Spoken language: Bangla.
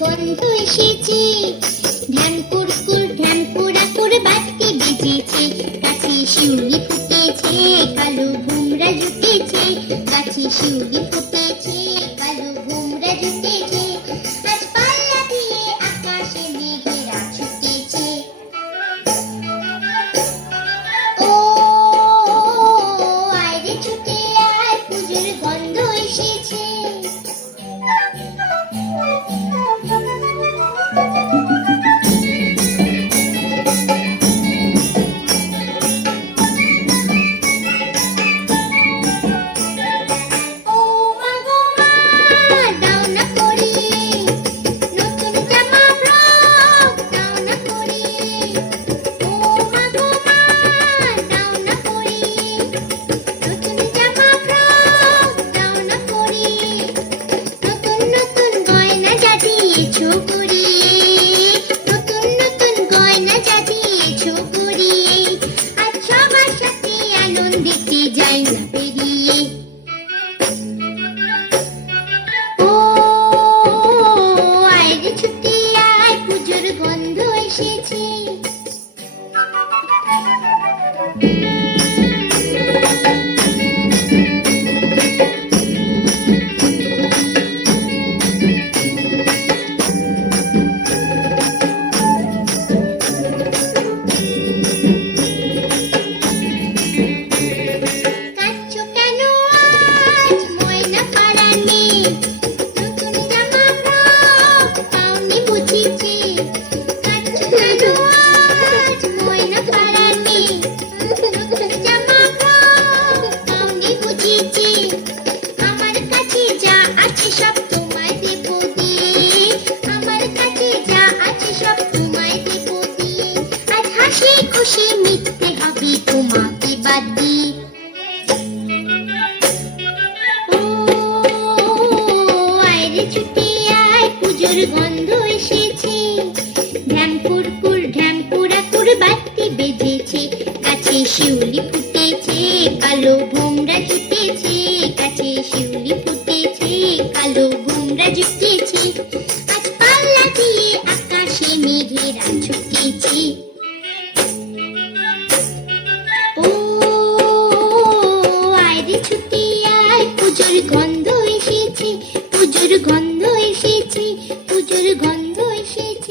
গন্ধ এসেছে, ঢ্যান কুরকুর ঢ্যান পোড়া করে বাতি বেজেছে, গাছে শিউলি ফুটেছে, কালো ভোমরা জুটেছে, গাছে শিউলি ফুটেছে, কালো ভোমরা জুটেছে, আজ পাল্লা দিয়ে আকাশে মেঘেরা ছুটেছে। ও আয় রে ছুটে আয়, পুজোর গন্ধ এসেছে। খুশি মিটতে হবে তোমাকে বাদ দিয়ে। ও আয় রে ছুটে আয়, পুজোর গন্ধ এসেছে, ঢ্যাং কুরকুর ঢ্যাং পোড়া করে বাতি বেজেছে, গাছে শিউলি ফুটেছে, কালো ভোমরা জুটেছে, গাছে শিউলি ফুটেছে, কালো ভোমরা জুটেছে, আজ পাল্লা দিয়ে আকাশে মেঘেরা ছুটেছে। ছুটে আয়, পুজোর গন্ধ এসেছে, পুজোর গন্ধ এসেছে, পুজোর গন্ধ এসেছে।